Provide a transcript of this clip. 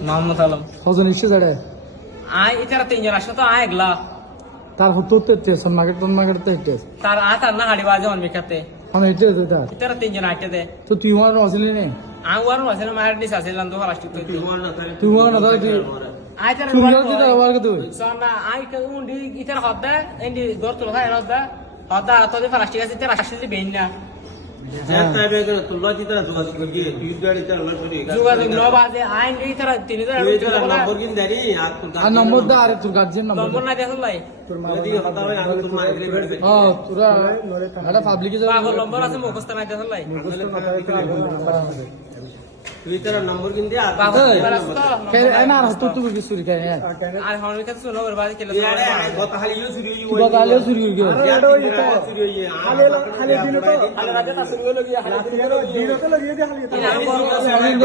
মোহাম্মদ আলম কজন এসে যাড়ে আয় ইতারা তিনজন আসে তো আয় একলা তার হতো টেনশন মার্কেট তো হেঁটে তার তার না হাড়ি বাজে অন বিকাতে আমি হেঁটে যেতে তার ইতারা তিনজন আইতে দে তো তুই আমার আসলি নে আমি ওয়ার আসলে মায়ের দিস আসিলাম তো ফালাস্টিক তো তুই আমার না তুই আয় তার তুই দিতে আবার কে তুই সনা আয় কে উন্ডি ইতারা হদ্দা এন্ডি দর তোলা হয় হদ্দা হদ্দা তো দে ফালাস্টিক আছে ইতারা আসলে বেইন না যোগাযোগ ন বাজে আইন ইতারা তিনি আর নম্বর দা আরে তোর গার্জেন নম্বর না দেখল লাই তোরা এটা পাবলিকে যাবে পাগল নম্বর আছে মুখস্থ না দেখল লাই নম্বর কিনতে পাগল এবার আসতো না হতো তুই কি চুরি খায় আর হনের কাছে শুনো ওর বাজে কেলে তুই গালে চুরি করে খালি দিন তো আলে রাতে তা শুরু হলো গিয়া দিন তো লাগিয়ে দিয়ে খালি খালি